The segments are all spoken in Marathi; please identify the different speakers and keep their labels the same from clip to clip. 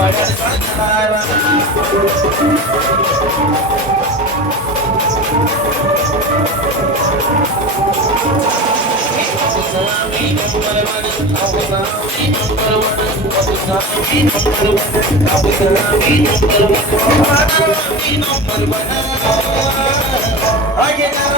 Speaker 1: I get out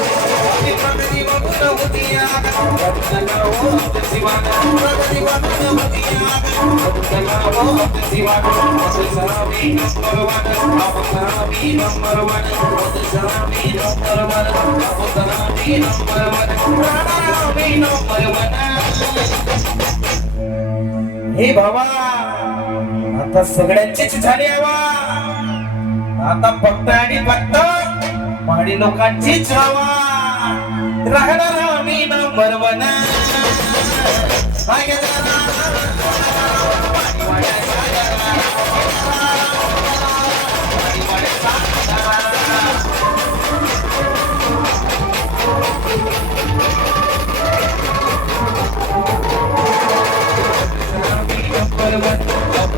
Speaker 1: हे बाबा आता सगळ्यांचीच झाली हवा. आता फक्त आणि फक्त पहाडी लोकांचीच हवा. राहणार आम्ही नंबर वन.